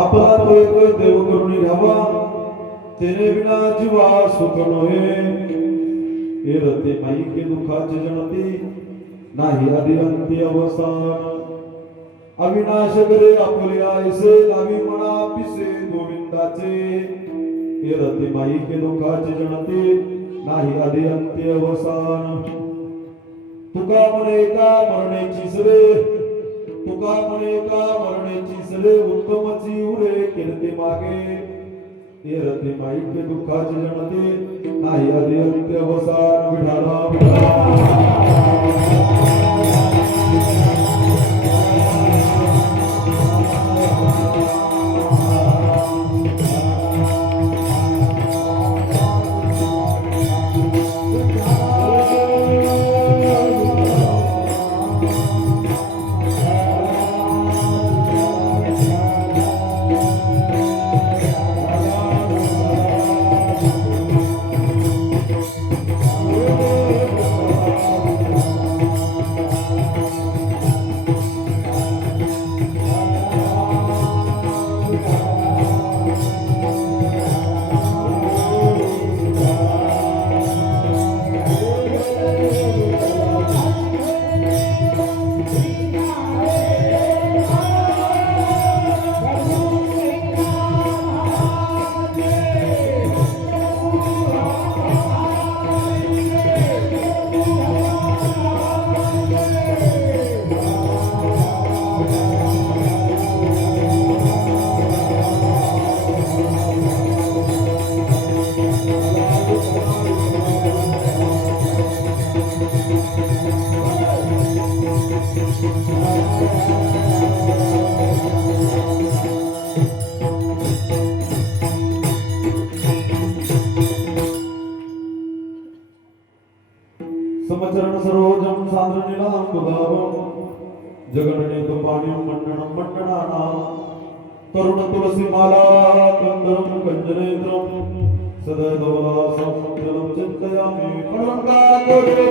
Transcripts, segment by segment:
आपला तो एक देव करुणी घ्यावा तेने विना जीवा सुख नोहे हे रते माई के दुखाचे जनती नाही आदि अंती अवसान अविनाश करे आपुले आयसे लावी मना पिसे गोविंदाचे हे रते माई के दुखाचे जनती नाही आदि अंती अवसान तुका म्हणे का मरणेचीच रे, तुका म्हणे का मरणेचीच रे, उत्तमची उरे कीर्ती मागे. हे रते माईके दुःखाचे जनते, नाही आधी अंत्य अवसान. विठाला विठाला. समचरण सरोजम सान्द्रनीलाम गुलाबम जगन्नेत पाण्यम मंडनम मंडनाना तरुण तुलसी माला कंदरम कंजनेत्रम सदधवला समुद्रम चिंतयामि पणंगा गोरे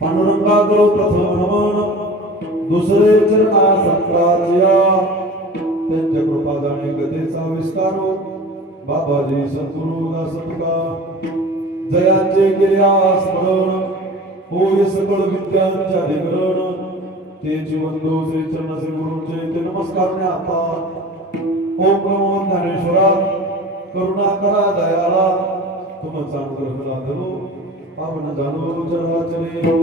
पांडुरंगा करो प्रथम नमन दुसरे चरणा संक्रांतिया त्यांच्या कृपादाने गतेचा विस्तारो बाबाजी सद्गुरु दासतुका जयांचे केल्या स्मरण होय सकळ विद्यांच्या निगरण ते जीवंतो श्री चरण श्री गुरुचे ते नमस्कार आता ओम नमो ज्ञानेश्वरा करुणा करा दयाला तुमचा अनुग्रह लादलो पावन जानो चराचरे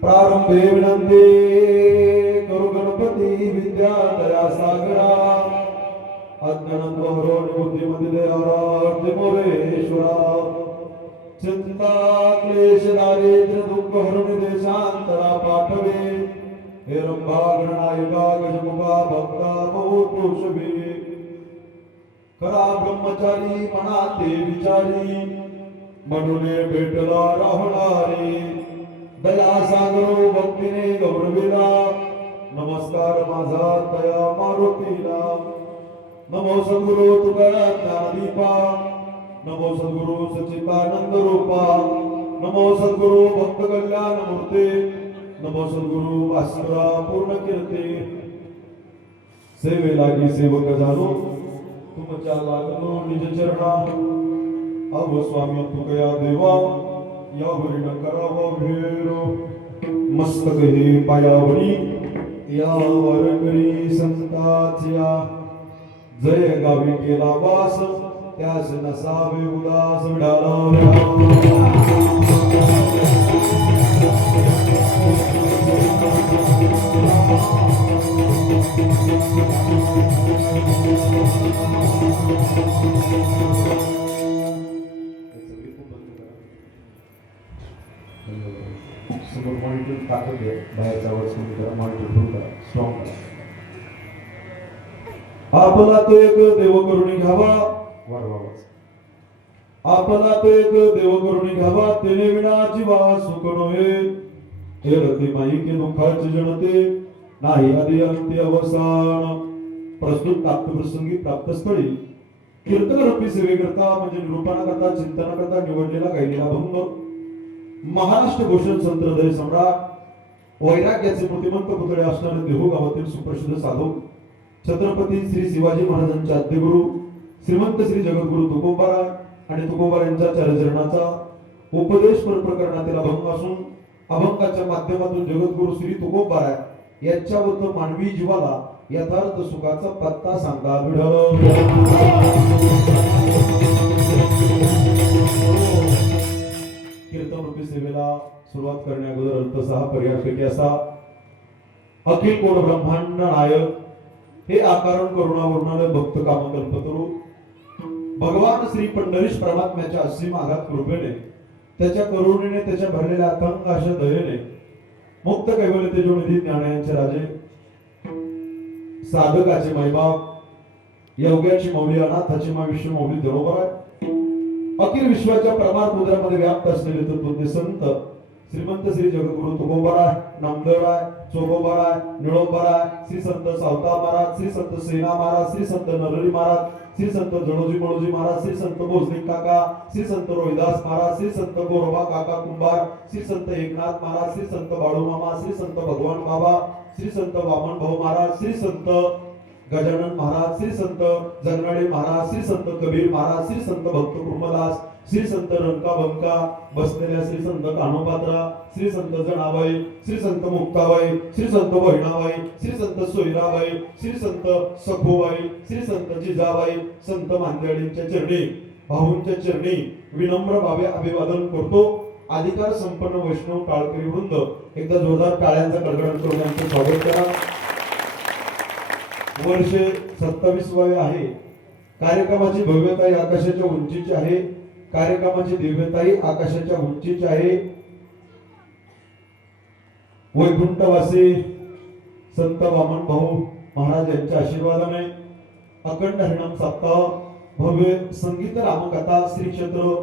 प्रारंभे विनंती करू गणपती विद्या दया सागरा अज्ञानत्व हरो बुद्धिमती दयारा मोरेश्वरा चिंता क्लेश दारिद्र्य दुःख हरुनि देशांतरा पाठवे हे रंभा गणनायका गजमुखा भक्ता बहुतोषवे करा ब्रह्मचारी मना ते विचारी मनुने भेटला राहणारे दया सागरो भक्तीने गौरविला नमस्कार माझा दया मारुतीला नमो सद्गुरु तुका ज्ञानदीपा नमो सद्गुरु सच्चिदानंद रूपा नमो सद्गुरु भक्त कल्याण मूर्ते नमो सद्गुरु भास्करा पूर्ण कीर्ती सेवे लागी सेवक जानो तुमच्या लागलो निज चरणा अव स्वामी तुकया देवा यावरी न करावा भेरो मस्तक हे पायावरी यावर करी संताच्या जय गावी केला वास त्यास नसावे उदास विडाला समोर मॉनिटर टाकत घ्या बाहेरच्या वर समोर मॉनिटर फुल करा स्ट्रॉंग करा आपला तो एक देव करुणी घ्यावा आपला तो एक देव करुणी घ्यावा तेने विना जीवा सुख नव्हे हे रती माईके दुःखाचे जनते नाही आधी अंत्य अवसान प्रस्तुत प्राप्त प्रसंगी प्राप्त स्थळी कीर्तन रूपी सेवेकरता म्हणजे निरूपणाकरता चिंतनाकरता निवडलेला गायलेला अभंग महाराष्ट्र भूषण संत हृदय सम्राट वैराग्याचे प्रतिमंत पुतळे असणारे देहू गावातील सुप्रसिद्ध साधू छत्रपती श्री शिवाजी महाराजांचे आद्यगुरु श्रीमंत श्री जगद्गुरु तुकोबाराय आणि तुकोबार यांच्या चरणचरणाचा उपदेश प्रकरणातील अभंग असून अभंगाच्या माध्यमातून जगद्गुरु श्री तुकोबाराय यांच्याबद्दल मानवी जीवाला यथार्थ सुखाचा पत्ता सांगा विठ्ठल कीर्तन रूपी सेवेला सुरुवात करण्याअगोदर अल्पसा पर्यायपैकी असा अखिल कोण ब्रह्मांड नायक हे आकारण करुणा वर्णालय भक्त काम कल्पतरू भगवान श्री पंढरीश परमात्म्याच्या असीम आघात कृपेने त्याच्या करुणेने त्याच्या भरलेल्या अथांग अशा दयेने मुक्त कैवल्य तेजोनिधी ज्ञानायांचे राजे साधकाचे मायबाप योग्याची मौली अनाथाची मा विश्व मौली बरोबर आहे अखिल विश्वाच्या परमार्थ मुद्रामध्ये व्याप्त असलेले तत्वज्ञ संत श्रीमंत श्री जगद्गुरु तुकोबाराय नामदेवराय चोगोबाराय निळोबाराय श्री संत सावता महाराज श्री संत सेना महाराज श्री संत नरहरी महाराज श्री संत जणोजी मळोजी महाराज श्री संत भोसले काका श्री संत रोहिदास महाराज श्री संत गोरोबा काका कुंभार श्री संत एकनाथ महाराज श्री संत बाळूमामा श्री संत भगवान बाबा श्री संत वामन भाऊ महाराज श्री संत गजानन महाराज श्री संत जगनाडे महाराज श्री संत कबीर महाराज श्री संत भक्त कुर्मदास श्री संत रंका बंका बसलेल्या श्री संत कानोपात्रा श्री संत जनाबाई श्री संत मुक्ताबाई श्री संत बहिणाबाई श्री संत सोयराबाई श्री संत सखोबाई श्री संत जिजाबाई संत मांदेवाडींच्या चरणी भाऊंच्या चरणी विनम्र भावे अभिवादन करतो अधिकार संपन्न वैष्णव टाळकरी वृंद एकदा जोरदार टाळ्यांचा कडकडाट करून त्यांचे स्वागत करा वर्ष 27 आहे कार्यक्रमाची भव्यता आकाशाच्या उंचीची आहे कार्यक्रमाची दिव्यताही आकाशाच्या उंचीची आहे वैकुंठवासी संत वामन भाऊ महाराज यांच्या आशीर्वादाने अखंड हरिनाम सप्ताह भव्य संगीत रामकथा श्री क्षेत्र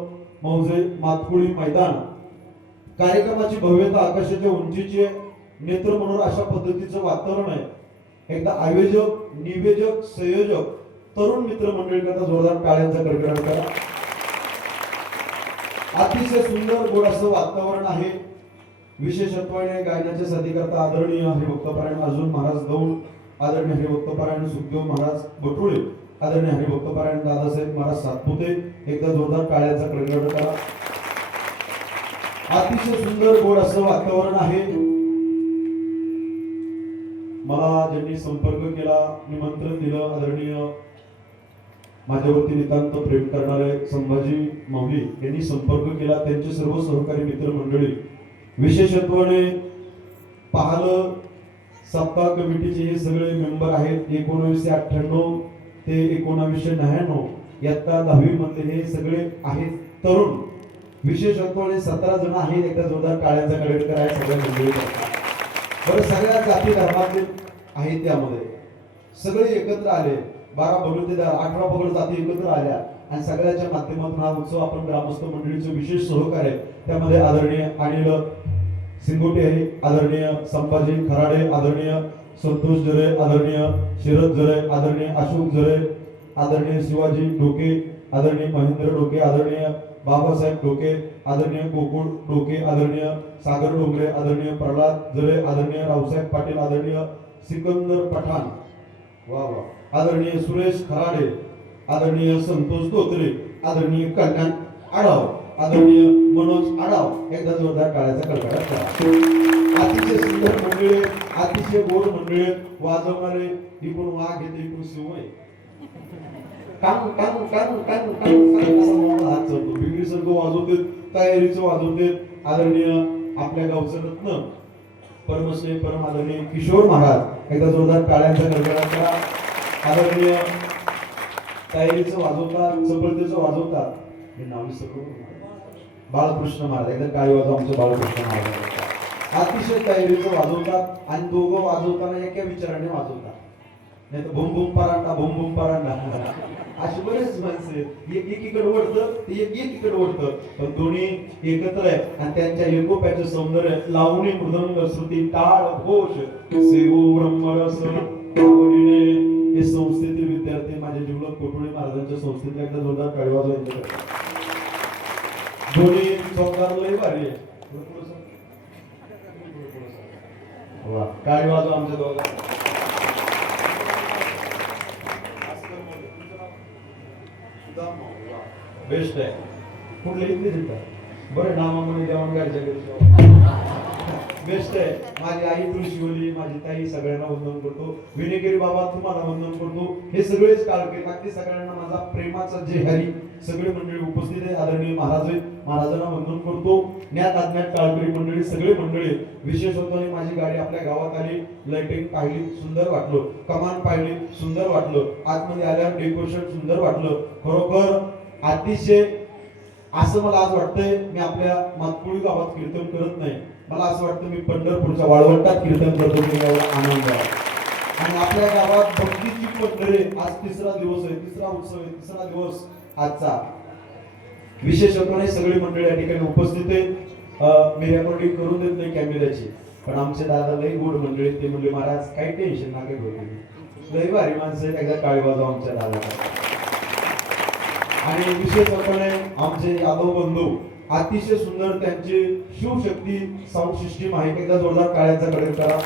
मौजे मातकुळी मैदान कार्यक्रमाची भव्यता आकाशाच्या उंचीची नेत्र मनोर अशा पद्धतीचं वातावरण आहे एकदा आयोजक निवेदक संयोजक तरुण मित्र मंडळी करता जोरदार टाळ्यांचा कडकडाट करा अतिशय सुंदर गोड असं वातावरण आहे विशेषत्वाने गायनाच्या साथीकरता आदरणीय हरिभक्तपरायण अर्जुन महाराज दौंड आदरणीय हरिभक्तपरायण सुखदेव महाराज बटुळे आदरणीय हरिभक्तपरायण दादासाहेब महाराज सातपुते एकदा जोरदार टाळ्यांचा कडकडाट करा अतिशय सुंदर गोड असं वातावरण आहे मला ज्यांनी संपर्क केला निमंत्रण दिलं आदरणीय माझ्यावरती नितांत प्रेम करणारे संभाजी माऊली यांनी संपर्क केला त्यांचे सर्व सहकारी मित्र मंडळी विशेषत्वाने पाहलं सप्ताह कमिटीचे हे सगळे मेंबर आहेत 1998 ते 1999 इयत्ता 10वी मधले हे सगळे आहेत तरुण विशेषत्वाने 17 जण आहेत एकदा जोरदार टाळ्यांचा कडकडाट करा सगळ्या मंडळी बरं सगळ्या जाती धर्मातले आहेत त्यामध्ये सगळे एकत्र आले 12 बलुतेदार 18 पगड जाती एकत्र आल्या आणि सगळ्याच्या माध्यमातून हा उत्सव आपण ग्रामस्थ मंडळीचे विशेष सहकार्य त्यामध्ये आदरणीय अनिल सिंगोटे आहे आदरणीय संभाजी खराडे आदरणीय संतोष जरे आदरणीय शरद जरे आदरणीय अशोक जरे आदरणीय शिवाजी डोके आदरणीय महेंद्र डोके आदरणीय बाबासाहेब डोके आदरणीय गोकुळ डोके आदरणीय सागर डोंगरे आदरणीय प्रल्हाद जरे आदरणीय रावसाहेब पाटील आदरणीय सिकंदर पठाण वा वा आदरणीय सुरेश खराडे आदरणीय संतोष धोत्रे आदरणीय कल्याण आढाव आदरणीय मनोज आढाव एकदा जोरदार टाळ्याचा कडकडाट करा अतिशय सुंदर मंडळी अतिशय गोड मंडळी वाजवणारे इकडून वाघ येते इकडून शिव आहे कान कान कान कान कान हात चढतो बिगडी सर्व वाजवते तयारीचं वाजवते आदरणीय आपल्या गावचं रत्न परमश्री परम आदरणीय किशोर महाराज एकदा जोरदार टाळ्यांचा कडकडाट करा आदरणीय तयारीचं वाजवतात चपळतेचं वाजवतात हे नाव विसरलो बाळकृष्ण महाराज एकदा टाळी वाजवा आमचे बाळकृष्ण महाराज अतिशय तयारीचं वाजवतात आणि दोघं वाजवताना एका विचाराने वाजवतात नाही तर भूम भूम परांडा अशी बरेच माणसं एक एकीकडे ओढतं ते एक एकीकडे ओढतं पण दोन्ही एकत्र आहे आणि त्यांच्या एकोप्याचे सौंदर्य लावणी मृदंग श्रुती टाळ घोष सेवो ब्रह्मरस आवडीने हे संस्थेतील विद्यार्थी माझे जीवलग कोटुळे महाराजांच्या संस्थेतल्या एकदा जोरदार टाळी वाजवायचे दोन्ही चौकार लय भारी आहे वा टाळी वाजवा आमच्या दोघांना बेस्ट आहे कुठले इथले जिंकतात बरं नामामध्ये जेवण गाडच्या बेस्ट आहे माझी आई तुळशीवली माझी ताई सगळ्यांना वंदन करतो विनेगिरी बाबा तुम्हाला वंदन करतो हे सगळेच काळके बाकी सगळ्यांना माझा प्रेमाचा जे हरी सगळे मंडळी उपस्थित आहे आदरणीय महाराजांना वंदन करतो ज्ञात अज्ञात काळकरी मंडळी सगळे मंडळी विशेष होतो माझी गाडी आपल्या गावात आली लाइटिंग पाहिली सुंदर वाटलं कमान पाहिली सुंदर वाटलं आतमध्ये आल्यावर डेकोरेशन सुंदर वाटलं खरोखर अतिशय असं मला आज वाटतंय मी आपल्या मातपुळी गावात कीर्तन करत नाही मला असं वाटतं मी पंढरपूरच्या वाळवंटात कीर्तन करतो एवढा आनंद आहे आणि आपल्या गावात भक्तीची मंडळी आज तिसरा दिवस आहे तिसरा उत्सव आहे तिसरा दिवस आजचा विशेष नाही सगळी मंडळी या ठिकाणी उपस्थित आहे मी रेकॉर्डिंग करून देत नाही कॅमेऱ्याची पण आमचे दादा लई गोड मंडळी ते म्हणले महाराज काही टेन्शन ना काही होते लई भारी माणसं एकदा काळी वाजवा आमच्या दादाला आणि विशेष आमचे यादव बंधू अतिशय सुंदर त्यांची शिवशक्ती साऊंड सिस्टीम आहे एकदा जोरदार टाळ्यांचा कडे करा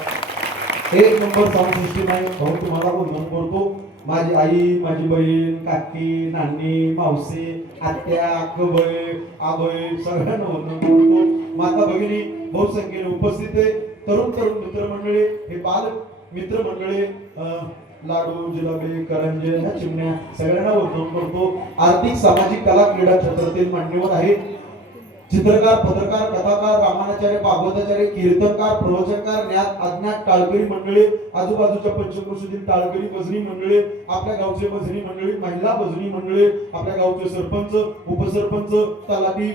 एक नंबर साऊंड सिस्टीम आहे भाऊ तुम्हाला वंदन करतो माझी आई माझी बहीण काकी नानी मावशी आत्या अक्कबई आबई सगळ्यांना वंदन करतो माता भगिनी बहुसंख्येने उपस्थित आहे तरुण मित्रमंडळी हे बाल मित्रमंडळी लाडू जिलाबी करंजे ह्या चिमण्या सगळ्यांना वंदन करतो आर्थिक सामाजिक कला क्रीडा क्षेत्रातील मान्यवर आहे चित्रकार पत्रकार कथाकार रामानाचार्य भागवताचार्य कीर्तनकार प्रवचनकार ज्ञात अज्ञात टाळकरी मंडळी आजूबाजूच्या पंचक्रोशीतील टाळकरी भजनी मंडळी आपल्या गावचे भजनी मंडळी महिला भजनी मंडळी आपल्या गावचे सरपंच उपसरपंच तलाठी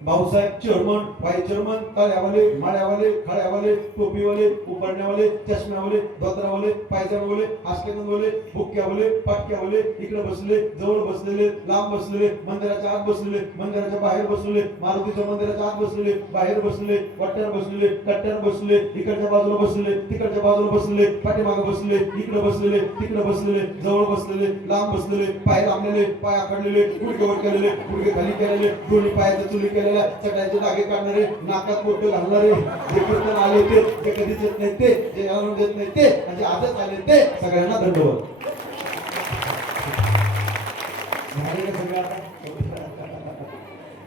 भाऊसाहेब चेअरमन व्हाईस चेअरमन तळ्यावाले माळ्यावाले खळ्यावाले टोपीवाले उपरण्यावाले चष्म्यावाले धोत्रावाले पायजामावाले आस्केनंदवाले बुक्क्यावाले पाटक्यावाले इकडे बसलेले जवळ बसलेले लांब बसलेले मंदिराच्या आत बसलेले मंदिराच्या बाहेर बसलेले मारुतीच्या मंदिराच्या आत बसलेले बाहेर बसलेले वाट्यावर बसलेले कट्ट्यावर बसलेले इकडच्या बाजूला बसलेले तिकडच्या बाजूला बसलेले पाठीमागे बसलेले इकडे बसलेले तिकडे बसलेले जवळ बसलेले लांब बसलेले पाय लांबलेले पाय आखडलेले गुडघे वर केलेले गुडघे खाली केलेले दोन्ही पायाच्या चुली केलेले सगळ्यांचे धागे काढणारे नाकात मोठे घालणारे जे कीर्तन आले ते कधीच येत नाही ते जे आणून देत नाही ते आणि जे आजच आले ते सगळ्यांना दंडवत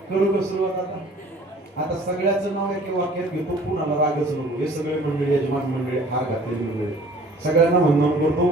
करू का सुरुवात आता सगळ्याचं नाव एका वाक्यात घेतो पुन्हा रागच नको हे सगळे मंडळी यजमान मंडळी हार घातलेली मंडळी सगळ्यांना वंदन करतो